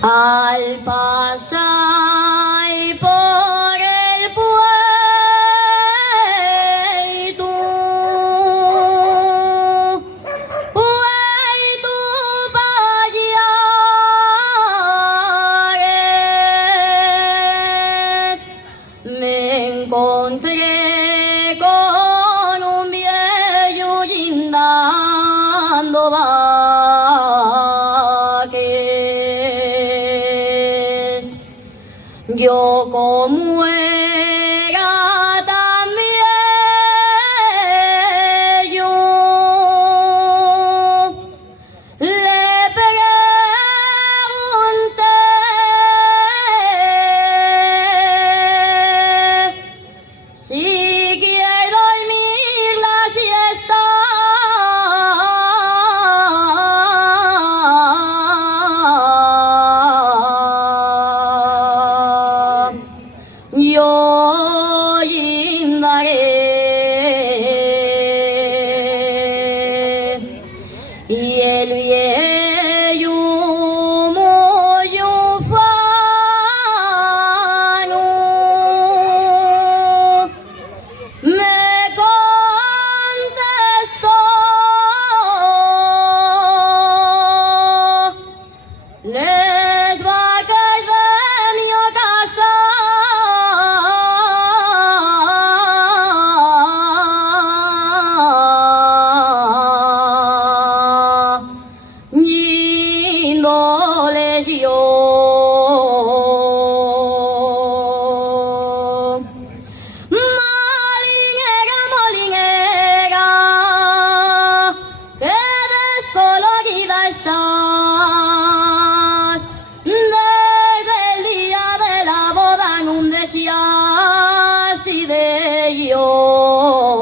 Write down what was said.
Al pasar por el puerto, Payares, me encontré con un viejo guindando vaques. Yo como era también yo le pregunté si quiero dormir la siesta. Yo indaré y el viejo muy ufano me contestó: les va a caer de mi casa y no les dio. Molinera, molinera, qué descolorida estás. Desde el día de la boda no deseaste de yo.